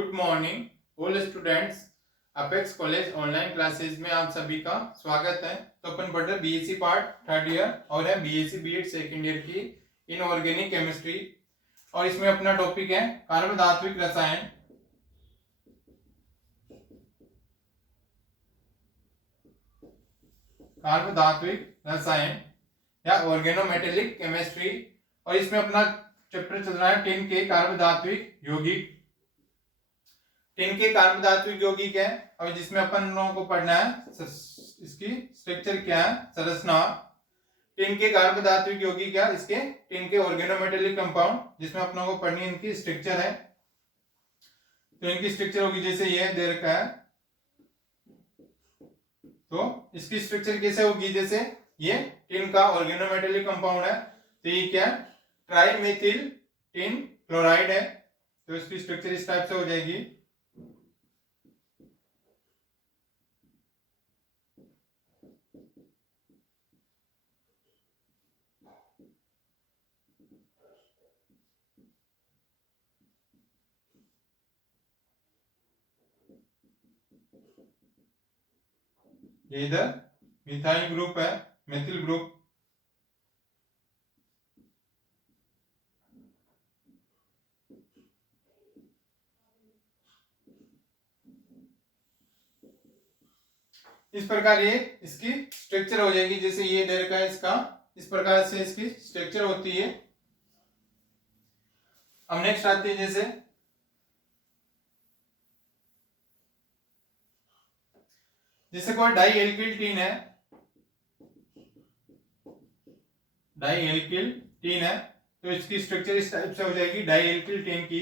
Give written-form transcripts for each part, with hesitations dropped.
Good morning all students. Apex college online classes में आप सभी का स्वागत है। तो अपन पढ़ रहे बीएससी पार्ट थर्ड ईयर और है बीएससी बीएड सेकेंड ईयर की इनऑर्गेनिक केमिस्ट्री। और इसमें अपना टॉपिक है कार्बधात्विक रसायन। कार्बधात्विक रसायन या ऑर्गेनोमेटेलिक केमिस्ट्री। और इसमें अपना चैप्टर चल रहा है टिन के कार्बधात्विक यौगिक। टिन के कार्बधात्विक यौगिक है और जिसमें अपन लोगों को पढ़ना है इसकी स्ट्रक्चर क्या है, संरचना। टिन के कार्बधात्विक यौगिक क्या, इसके टिन के ऑर्गेनोमेटेलिक कंपाउंड जिसमें अपनों को पढ़नी इनकी स्ट्रक्चर है। तो इनकी स्ट्रक्चर होगी जैसे ये दे रखा है, तो इसकी स्ट्रक्चर कैसे होगी, जैसे ये टिन का ऑर्गेनोमेटेलिक कंपाउंड है तो ये क्या ट्राइमेथिल टिन क्लोराइड है। तो इसकी स्ट्रक्चर इस टाइप से हो जाएगी। ये इधर मिथाइल ग्रुप है, मेथिल ग्रुप। इस प्रकार ये इसकी स्ट्रक्चर हो जाएगी, जैसे ये दे रखा है इसका, इस प्रकार से इसकी स्ट्रक्चर होती है। अब नेक्स्ट आती है जैसे कोई डाई एल्किल टीन है, डाई एल्किल टीन है तो इसकी स्ट्रक्चर इस टाइप से हो जाएगी डाई एल्किल टीन की।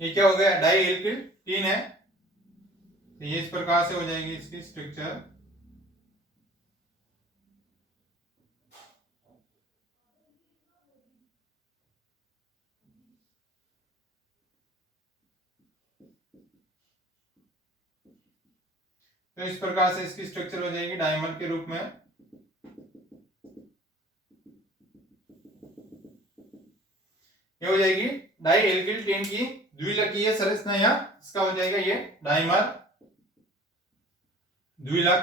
ये क्या हो गया, डाई एल्किल टीन है तो ये इस प्रकार से हो जाएगी इसकी स्ट्रक्चर। तो इस प्रकार से इसकी स्ट्रक्चर हो जाएगी डायमंड के रूप में। ये हो जाएगी डाई एल्किल टीन की द्विलकीय संरचना, या इसका हो जाएगा ये डाइमर द्विलक।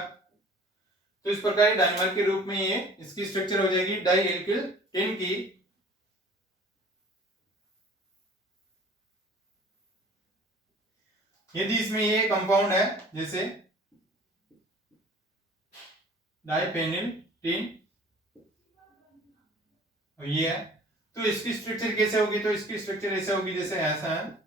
तो इस प्रकार डाइमर के रूप में ये इसकी स्ट्रक्चर हो जाएगी डाई एल्किल टीन की। यदि इसमें ये कंपाउंड है जैसे डाइफेनिल टीन ये है तो इसकी स्ट्रक्चर कैसे होगी, तो इसकी स्ट्रक्चर ऐसे होगी जैसे ऐसा है।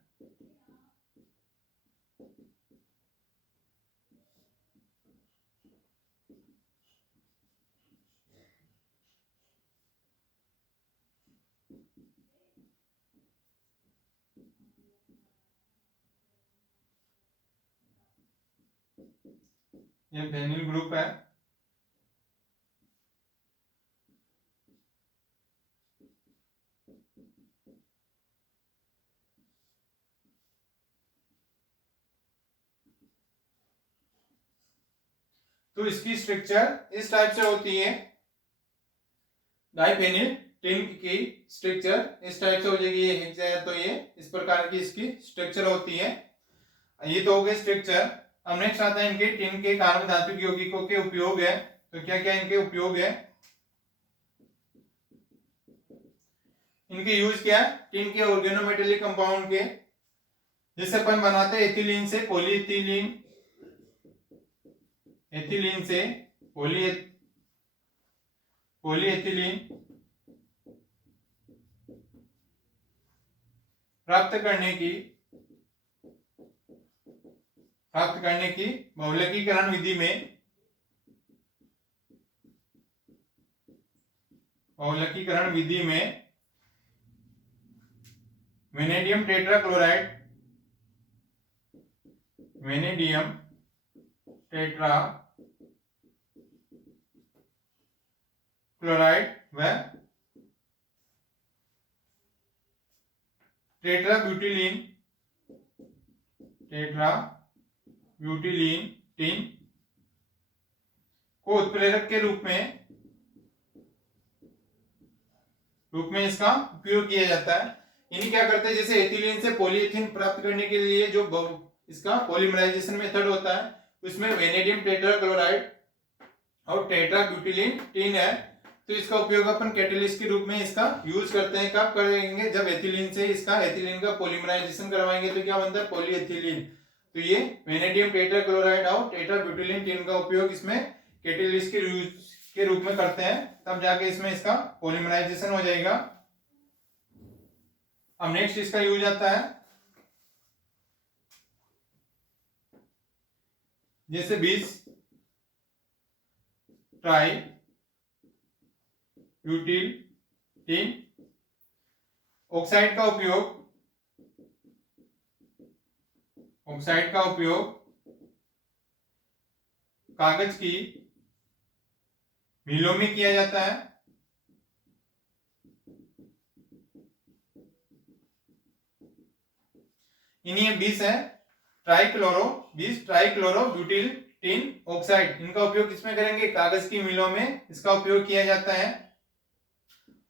ये फेनिल ग्रुप है। तो इसकी स्ट्रक्चर इस टाइप से होती है, डाइफेनिल टिन की स्ट्रक्चर इस टाइप से हो जाएगी। ये हेक्सा है तो ये इस प्रकार की इसकी स्ट्रक्चर होती है। ये तो हो गए स्ट्रक्चर। अब नेक्स्ट आता है इनके टिन के कार्बधात्विक यौगिकों के उपयोग है। तो क्या क्या इनके उपयोग है, इनके यूज क्या है टिन के ऑर्गेनोमेटेलिक कंपाउंड के, जैसे अपन बनाते हैं एथिलीन से पॉलीएथिलीन, एथिलीन से पॉलीएथिलीन प्राप्त करने की बहुलकीकरण विधि में वेनेडियम टेट्रा क्लोराइड व टेट्रा ब्यूटिलीन टिन को उत्प्रेरक के रूप में इसका उपयोग किया जाता है। इन्हीं क्या करते हैं, जैसे एथिलीन से पॉलीएथीन प्राप्त करने के लिए जो इसका पॉलीमराइजेशन मेथड होता है, उसमें वेनेडियम टेट्राक्लोराइड और टेट्राब्यूटिलीन टीन है, तो इसका उपयोग अपन कैटेलिस्ट के रूप में इसका यूज करते हैं। कब करेंगे, जब एथिलीन से इसका एथिलीन का पॉलीमराइजेशन करवाएंगे तो क्या बनता है, पॉलीएथिलीन। तो ये वेनेडियम टेट्राक्लोराइड और टेट्राब्यूटिलीन टीन का उपयोग इसमें कैटेलिस्ट के रूप में करते हैं, तब जाके इसमें इसका पॉलीमराइजेशन हो जाएगा। अब नेक्स्ट इसका यूज आता है, जैसे 20 ट्राई ब्यूटिल ऑक्साइड का उपयोग कागज की मिलों में किया जाता है। इन्हीं 20 है ट्राइक्लोरो ब्यूटिल टीन ऑक्साइड, इनका उपयोग किसमें करेंगे, कागज की मिलों में इसका उपयोग किया जाता है।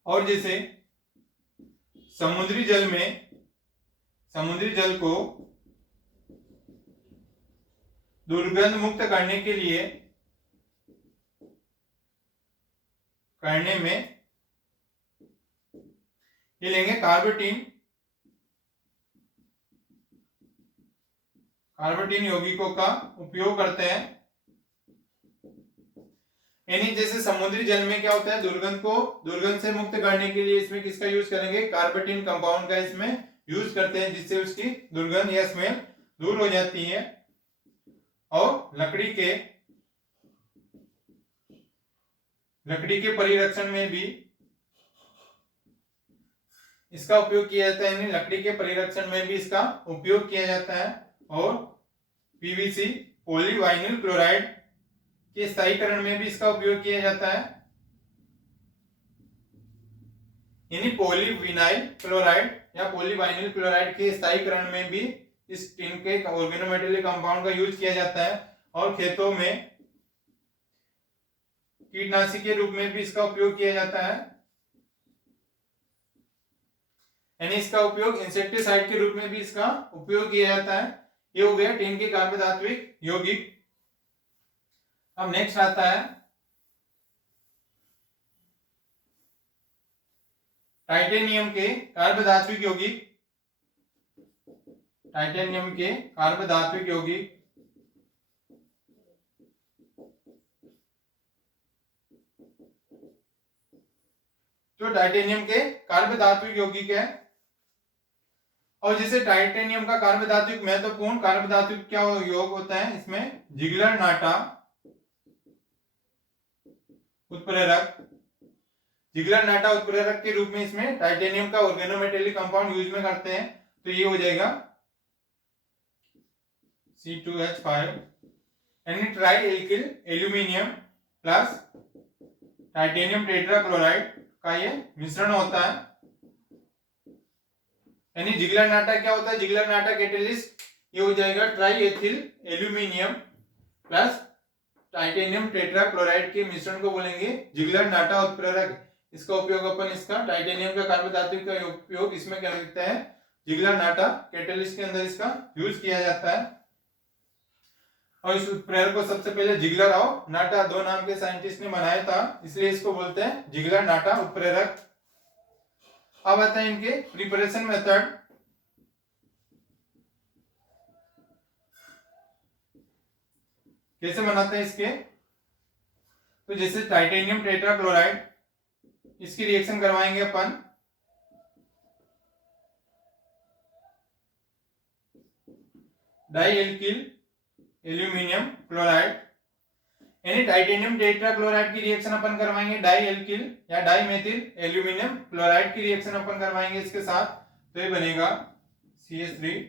और जैसे समुद्री जल को दुर्गंध मुक्त करने में ये लेंगे कार्बोटीन यौगिकों का उपयोग करते हैं। यानी जैसे समुद्री जल में क्या होता है, दुर्गंध से मुक्त करने के लिए इसमें किसका यूज करेंगे, कार्बोटीन कंपाउंड का इसमें यूज करते हैं, जिससे उसकी दुर्गंध या स्मेल दूर हो जाती है। और लकड़ी के परिरक्षण में भी इसका उपयोग किया जाता है, यानी लकड़ी के परिरक्षण में भी इसका उपयोग किया जाता है। और पीवीसी पॉलीवाइनिल क्लोराइड के स्थायीकरण में भी इसका उपयोग किया जाता है, यानी पॉलीविनाइल क्लोराइड या पॉलीवाइनिल क्लोराइड के स्थायीकरण में भी इस टिन के ऑर्गेनोमेटेलिक कंपाउंड का यूज किया जाता है। और खेतों में कीटनाशी के रूप में भी इसका उपयोग किया जाता है, यानी इसका उपयोग इंसेक्टिसाइड के रूप में भी इसका उपयोग किया जाता है। ये हो गया टिन के कार्बधात्विक यौगिक। अब नेक्स्ट आता है टाइटेनियम के कार्बधात्विक यौगिक। जो टाइटेनियम के कार्बधात्विक यौगिक है, और जैसे टाइटेनियम का कार्बधात्विक महत्वपूर्ण कार्बधात्विक क्या योग होता है, इसमें जिगलर नाटा उत्प्रेरक के रूप में इसमें टाइटेनियम का ऑर्गेनोमेटेलिक कंपाउंड यूज में करते हैं। तो ये हो जाएगा C2H5, यानी try alkyl aluminium plus titanium tetrachloride का ये मिश्रण होता है। यानी जिगलर नाटा क्या होता है, जिगलर नाटा कैटेलिस्ट, ये हो जाएगा try ethyl aluminium plus titanium tetrachloride के मिश्रण को बोलेंगे जिगलर नाटा उत्प्रेरक। इसका उपयोग अपन इसका टाइटेनियम का कार्बधात्विक का उपयोग इसमें कर सकते हैं, जिगलर नाटा कैटेलिस्ट के अंदर इसका यूज किया जाता है। और इस उत्प्रेरक को सबसे पहले जिगलर और नाटा दो नाम के साइंटिस्ट ने बनाया था, इसलिए इसको बोलते हैं जिगलर नाटा उत्प्रेरक। अब आता है इनके प्रिपरेशन मेथड। कैसे बनाते हैं इसके, तो जैसे टाइटेनियम टेट्राक्लोराइड, इसकी रिएक्शन करवाएंगे अपन डाई एल्किल एल्यूमिनियम क्लोराइड, यानी टाइटेनियम टेट्राक्लोराइड की रिएक्शन अपन करवाएंगे डाई एल्किल या डाई मेथिल एल्यूमिनियम क्लोराइड की रिएक्शन अपन करवाएंगे इसके साथ, तो ये बनेगा CH3,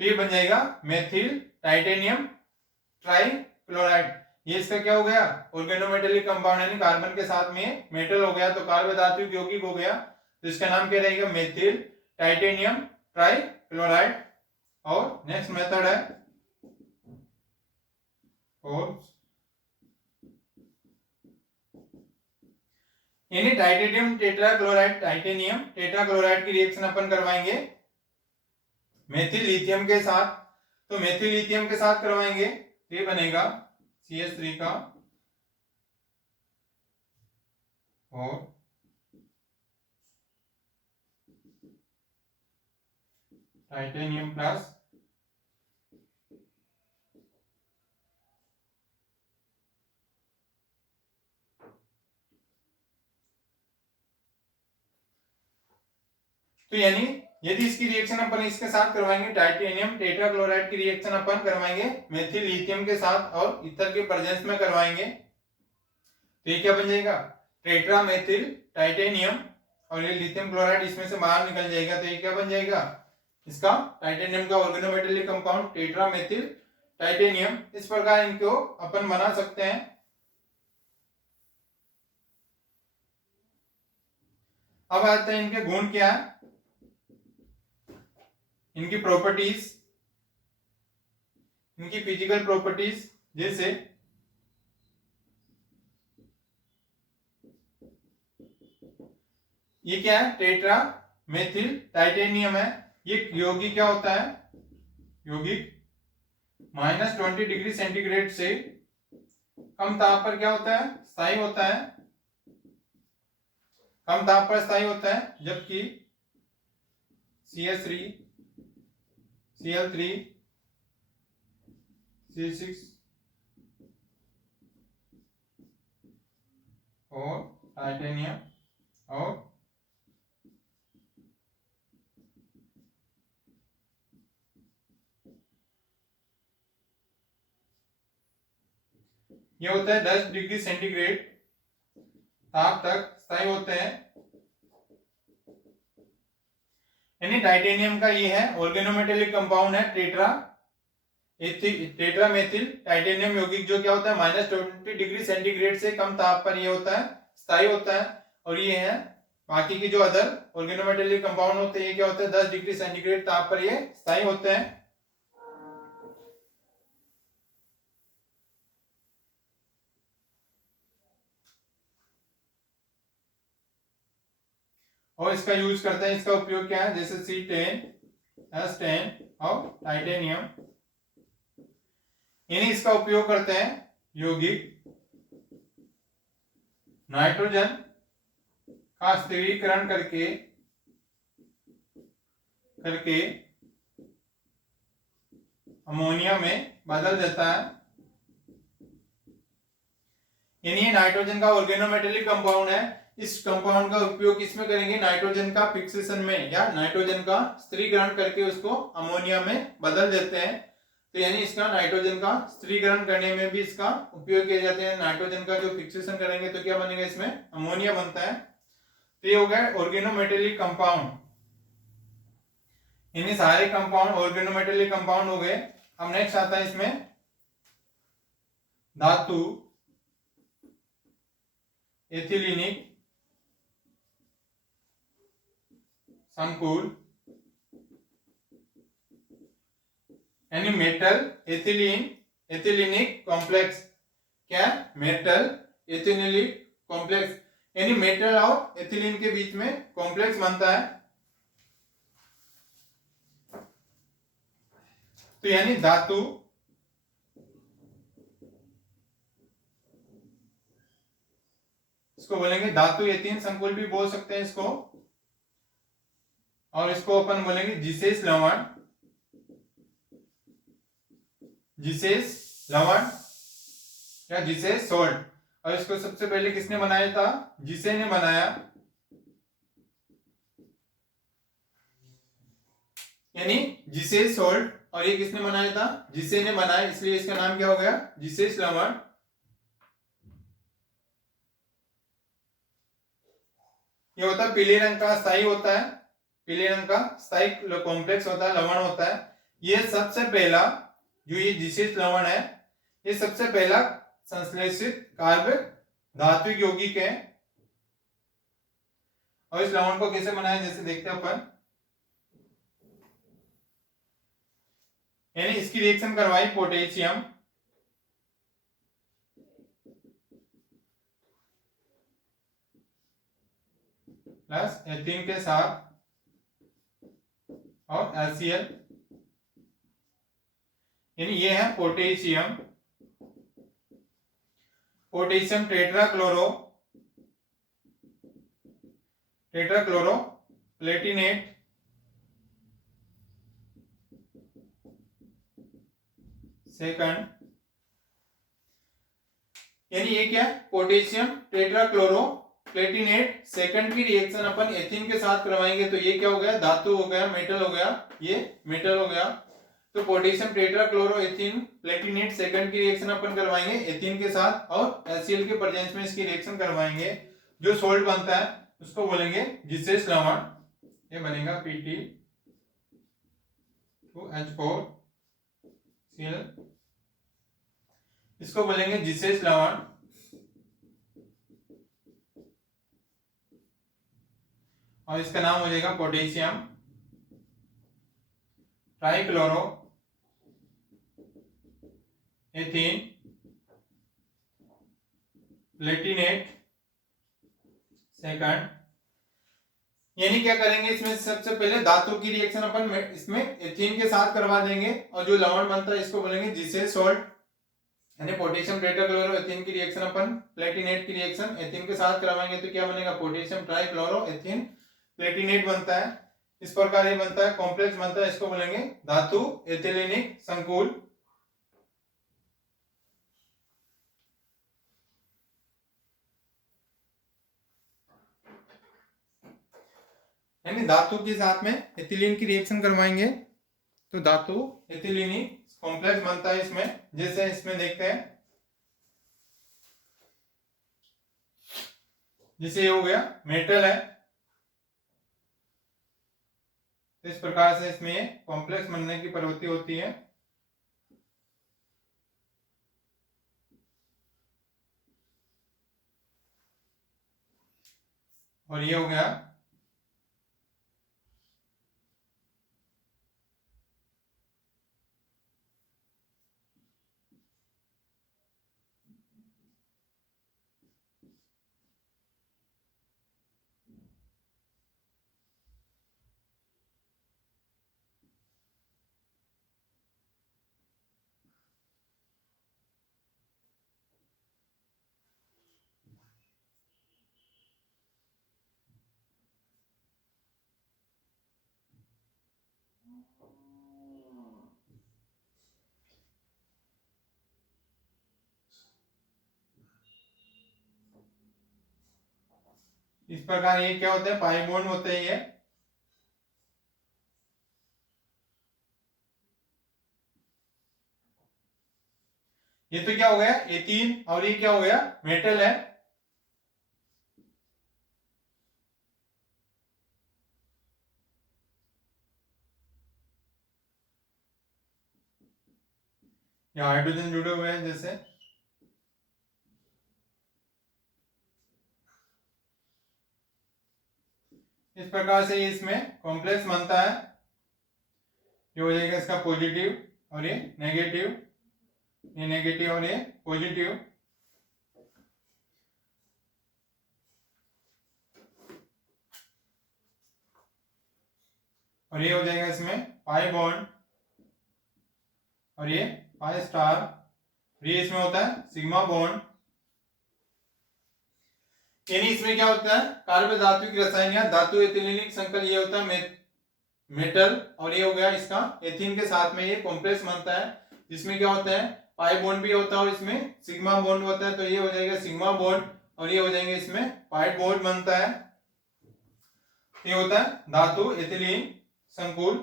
तो ये बन जाएगा मेथिल टाइटेनियम ट्राइक्लोराइड। ये इसका क्या हो गया, ऑर्गेनोमेटेलिक कंपाउंड, यानी कार्बन के साथ में मेटल हो गया, तो कार्बधात्विक यौगिक हो गया, तो इसका नाम क्या रहेगा, मेथिल टाइटेनियम ट्राइक्लोराइड। और नेक्स्ट मेथड है यानी टाइटेनियम टेट्राक्लोराइड, टाइटेनियम टेट्राक्लोराइड की रिएक्शन अपन करवाएंगे मेथिल लिथियम के साथ। तो मेथिल लिथियम के साथ करवाएंगे तो ये बनेगा CH3 का और टाइटेनियम प्लस तो यानी यदि इसकी रिएक्शन अपन इसके साथ करवाएंगे टाइटेनियम टेट्राक्लोराइड की रिएक्शन अपन करवाएंगे मेथिल लिथियम के साथ और ईथर के प्रेजेंस में करवाएंगे तो ये क्या बन जाएगा टेट्रा मेथिल टाइटेनियम और ये लिथियम क्लोराइड इसमें से बाहर निकल जाएगा तो ये क्या बन जाएगा इसका टाइटेनियम का organometallic compound tetra methyl titanium. इस प्रकार इनको अपन बना सकते हैं। अब आते हैं इनके गुण क्या है, इनकी प्रॉपर्टीज, इनकी फिजिकल प्रॉपर्टीज। जैसे ये क्या है टेट्रा मेथिल टाइटेनियम है, ये यौगिक क्या होता है यौगिक -20 डिग्री सेंटीग्रेड से कम ताप पर क्या होता है स्थायी होता है, कम ताप पर स्थायी होता है। जबकि CH3 Cl3 C6 और टाइटेनियम और ये होता है 10 डिग्री सेंटीग्रेड ताप तक स्थायी होते हैं। यानी टाइटेनियम का ये है ऑर्गेनोमेटेलिक कंपाउंड है टेट्रा मेथिल टाइटेनियम यौगिक जो क्या होता है -20 डिग्री सेंटीग्रेड से कम ताप पर ये होता है स्थायी होता है। और ये है बाकी के जो अदर ऑर्गेनोमेटेलिक कंपाउंड होते हैं ये क्या होते हैं 10 डिग्री सेंटीग्रेड ताप पर ये स्थायी होते हैं। और इसका यूज करते हैं, इसका उपयोग क्या है जैसे C10 S10 और टाइटेनियम, यानी इसका उपयोग करते हैं यौगिक नाइट्रोजन का स्थिरीकरण करके अमोनिया में बदल देता है। यानी ये नाइट्रोजन का ऑर्गेनोमेटेलिक कंपाउंड है। इस कंपाउंड का उपयोग किसमें करेंगे नाइट्रोजन का फिक्सेशन में या नाइट्रोजन का स्थिरीकरण करके उसको अमोनिया में बदल देते हैं। तो यानी इसका नाइट्रोजन का स्थिरीकरण करने में भी इसका उपयोग किया जाता है। नाइट्रोजन का जो फिक्सेशन करेंगे तो क्या बनेगा इसमें अमोनिया बनता है। तो ये हो गया ऑर्गेनोमेटेलिक कंपाउंड। यानी सारे कंपाउंड ऑर्गेनोमेटेलिक कंपाउंड हो गए। अब नेक्स्ट आता है इसमें धातु एथिलीनिक संकुल यानी मेटल एथिलीनिक कॉम्प्लेक्स। क्या मेटल एथिलीनिक कॉम्प्लेक्स यानी मेटल और एथिलीन के बीच में कॉम्प्लेक्स बनता है। तो यानी धातु इसको बोलेंगे धातु एथीन संकुल भी बोल सकते हैं इसको। और इसको अपन बोलेंगे जिसेस लवण या जिसेस सोल्ट। और इसको सबसे पहले किसने बनाया था जिसे ने बनाया। यानी जिसेस सोल्ट और ये किसने बनाया था जिसे ने बनाया, इसलिए इसका नाम क्या हो गया जिसेस लवण। ये होता है पीले रंग का स्थायी होता है, पीले रंग का स्थायी कॉम्प्लेक्स होता है लवण होता है। ये सबसे पहला जो ये जिसेस लवण है ये सबसे पहला संश्लेषित कार्ब धात्विक यौगिक है। और इस लवण को कैसे बनाया जैसे देखते हैं अपन। यानी इसकी रिएक्शन करवाई पोटेशियम प्लस एथीन के साथ और HCl, यानी ये है पोटेशियम, पोटेशियम टेट्राक्लोरो प्लेटिनेट सेकंड, यानी ये क्या है, पोटेशियम टेट्राक्लोरो प्लेटिनेट सेकंड की रिएक्शन अपन एथीन के साथ करवाएंगे तो ये क्या हो गया, धातु हो गया, मेटल हो गया, ये मेटल हो गया। तो पोटेशियम टेट्राक्लोरो एथीन प्लेटिनेट सेकंड की रिएक्शन अपन करवाएंगे एथीन के साथ और HCl के प्रेजेंस में इसकी रिएक्शन करवाएंगे। जो सोल्ट बनता है उसको बोलेंगे जिसेस लवण, ये बनेगा Pt2H4Cl, इसको बोलेंगे जिसेस लवण। और इसका नाम हो जाएगा potassium trichloro ethene Palatinate second. यानी क्या करेंगे, इसमें सबसे पहले धातु की रिएक्शन अपन इसमें एथीन के साथ करवा देंगे और जो लवण बनता है इसको बोलेंगे जिसेस सॉल्ट, यानी पोटेशियम टेट्राक्लोरो एथीन की रिएक्शन अपन प्लेटिनेट की रिएक्शन एथीन के साथ करवाएंगे तो क्या बनेगा, पोटेशियम ट्राइक्लोरो एथीन प्लेटिनेट बनता है। इस प्रकार ये बनता है, कॉम्प्लेक्स बनता है, इसको बोलेंगे धातु एथिलीनिक संकुल। यानी धातु के साथ में एथिलीन की रिएक्शन करवाएंगे तो धातु एथिलीनिक कॉम्प्लेक्स बनता है इसमें। जैसे इसमें देखते हैं, जैसे ये हो गया मेटल है, इस प्रकार से इसमें कॉम्प्लेक्स बनने की प्रवृत्ति होती है। और ये हो गया इस प्रकार। ये क्या होता है, पाई बॉन्ड होते हैं ये तो क्या हो गया एथीन, और ये क्या हो गया मेटल है। ये हाइड्रोजन जुड़े हुए हैं जैसे, इस प्रकार से ये इसमें कॉम्प्लेक्स बनता है। ये हो जाएगा इसका पॉजिटिव और ये नेगेटिव, ये नेगेटिव और ये पॉजिटिव। और ये हो जाएगा इसमें पाई बॉन्ड और ये पाई स्टार। ये इसमें होता है सिग्मा बॉन्ड। यानी इसमें क्या होता है, कार्बन धातु की रसायन या धातु एथिलीनिक संकल, ये होता है मेटल। और ये हो गया इसका एथीन के साथ में ये कॉम्प्लेक्स बनता है, जिसमें क्या होता है पाई बॉन्ड भी होता है और इसमें सिग्मा बॉन्ड होता है। तो ये हो जाएगा सिग्मा बॉन्ड और ये हो जाएंगे इसमें पाई बॉन्ड बनता है। ये होता है धातु एथिलीन संकुल।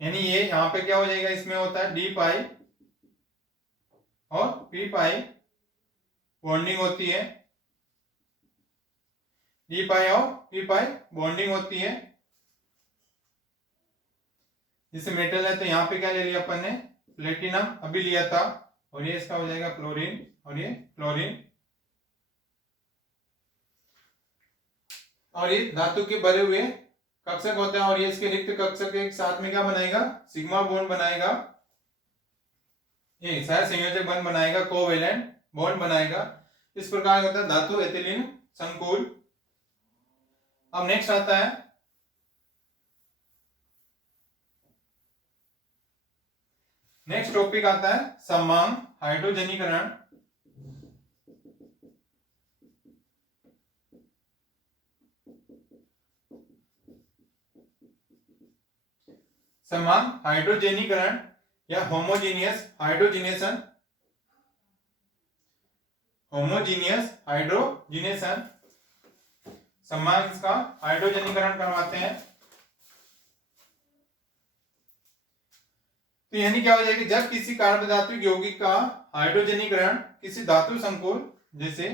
यानी ये यहाँ पे क्या हो जाएगा, इसमें होता है डी पाई और पी पाई बॉन्डिंग होती है, डी पाई और पी पाई बॉन्डिंग होती है। जैसे मेटल है तो यहाँ पे क्या ले लिया अपन ने, प्लेटिनम अभी लिया था, और ये इसका हो जाएगा क्लोरीन और ये क्लोरीन। और ये धातु के भरे हुए कक्षक होते हैं और ये इसके रिक्त कक्षक के साथ में क्या बनाएगा, सिग्मा बॉन्ड बनाएगा, ये सह संयोजक बंध बनाएगा, कोवेलेंट बॉन्ड बनाएगा। इस प्रकार होता है धातु एथिलीन संकुल। अब नेक्स्ट आता है नेक्स्ट टॉपिक आता है सममांग हाइड्रोजनीकरण। सममांग हाइड्रोजनीकरण या होमोजीनियस हाइड्रोजिनेशन, होमोजीनियस हाइड्रोजिनेशन, सममांग इसका हाइड्रोजनीकरण करवाते हैं। तो यानी क्या हो जाएगी, जब किसी कार्बधात्विक यौगिक का हाइड्रोजनीकरण किसी धातु संकुल, जैसे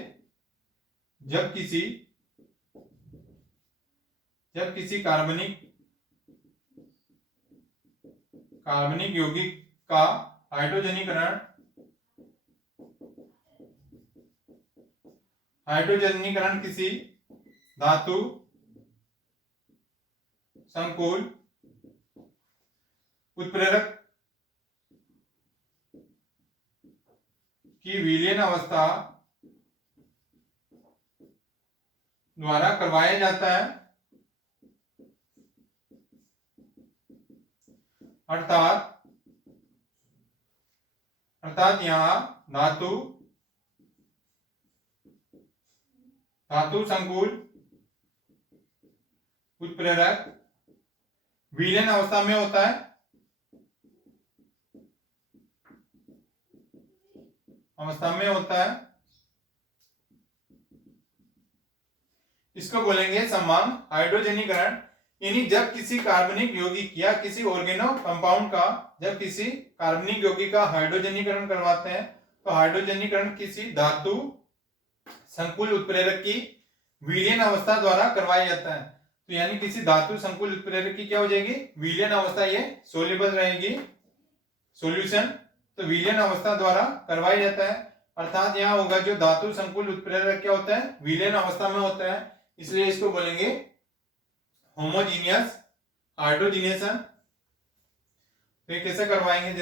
जब किसी कार्बनिक यौगिक का हाइड्रोजनीकरण किसी धातु संकुल उत्प्रेरक की विलयन अवस्था द्वारा करवाया जाता है, अर्थात यहाँ धातु संकुल उत्प्रेरक विलयन अवस्था में होता है, इसको बोलेंगे सममांग हाइड्रोजनीकरण। यानी जब किसी कार्बनिक यौगिक या किसी ऑर्गेनो कंपाउंड का, जब किसी कार्बनिक यौगिक का हाइड्रोजनीकरण करवाते हैं तो हाइड्रोजनीकरण किसी धातु संकुल उत्प्रेरक की विलयन अवस्था द्वारा करवाया जाता है। तो यानी किसी धातु संकुल उत्प्रेरक की क्या हो जाएगी, विलयन अवस्था, ये सोल्यूबल रहेगी, सॉल्यूशन, तो विलयन अवस्था द्वारा करवाया जाता है। अर्थात यहाँ होगा जो धातु संकुल उत्प्रेरक क्या होता है, विलयन अवस्था में होता है, इसलिए इसको बोलेंगे होमोजीनियस हाइड्रोजिनेशन। तो ये कैसे करवाएंगे,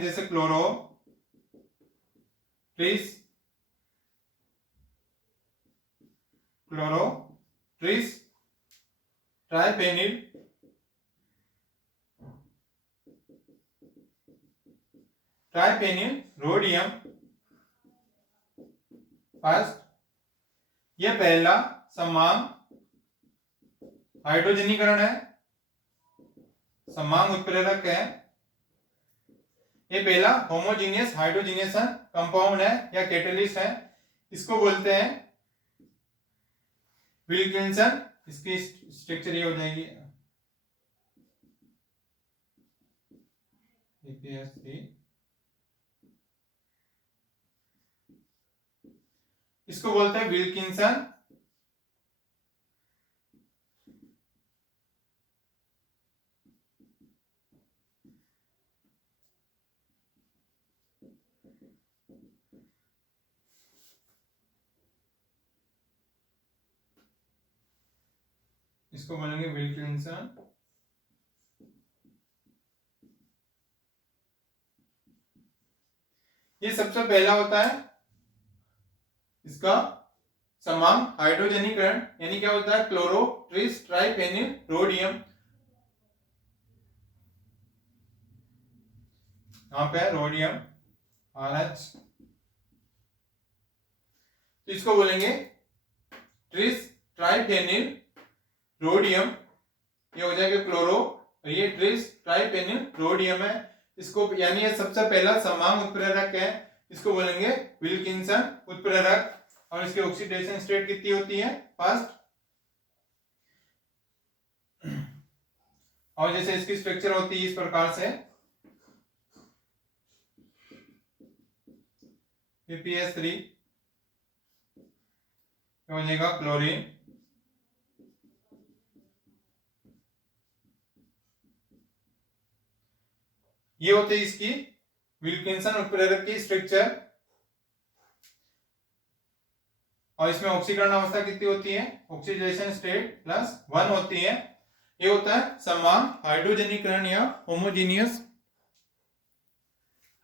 जैसे क्लोरो ट्रिस ट्राइफेनिल रोडियम फर्स्ट, यह पहला सममांग हाइड्रोजनीकरण है, सममांग उत्प्रेरक है, ये पहला होमोजीनियस हाइड्रोजिनेशन कंपाउंड है या कैटलिस्ट है, इसको बोलते हैं विल्किंसन। इसकी स्ट्रक्चर ये हो जाएगी इसको बोलते हैं विल्किंसन। इसको बोलेंगे विल्किंसन। ये सबसे पहला होता है इसका सममांग हाइड्रोजनीकरण, यानी क्या होता है, क्लोरो ट्रिस ट्राइफेनिल रोडियम, यहां पे रोडियम RH, तो इसको बोलेंगे ट्रिस ट्राइफेनिल रोडियम, ये हो जाएगा क्लोरो, और ये ट्रिस ट्राइफेनिल रोडियम है, इसको यानी ये सबसे पहला सममांग उत्प्रेरक है, इसको बोलेंगे विल्किंसन उत्प्रेरक। और इसकी ऑक्सीडेशन स्टेट कितनी होती है, फर्स्ट। और जैसे इसकी स्ट्रक्चर होती है इस प्रकार से, PPS3 हो जाएगा क्लोरीन, ये होते हैं इसकी विल्किंसन उत्प्रेरक की स्ट्रक्चर। और इसमें ऑक्सीकरण अवस्था कितनी होती है, ऑक्सीडेशन स्टेट +1 होती है। ये होता है सममांग हाइड्रोजनीकरण या होमोजीनियस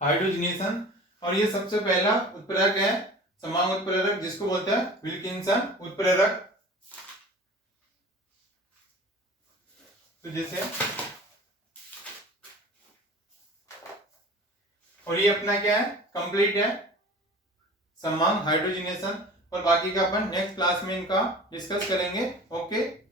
हाइड्रोजिनेशन। और ये सबसे पहला उत्प्रेरक है समांग उत्प्रेरक, जिसको बोलते हैं विल्किंसन उत्प्रेरक। तो जैसे, और ये अपना क्या है, कंप्लीट है समांग हाइड्रोजनेशन। और बाकी का अपन नेक्स्ट क्लास में इनका डिस्कस करेंगे। ओके।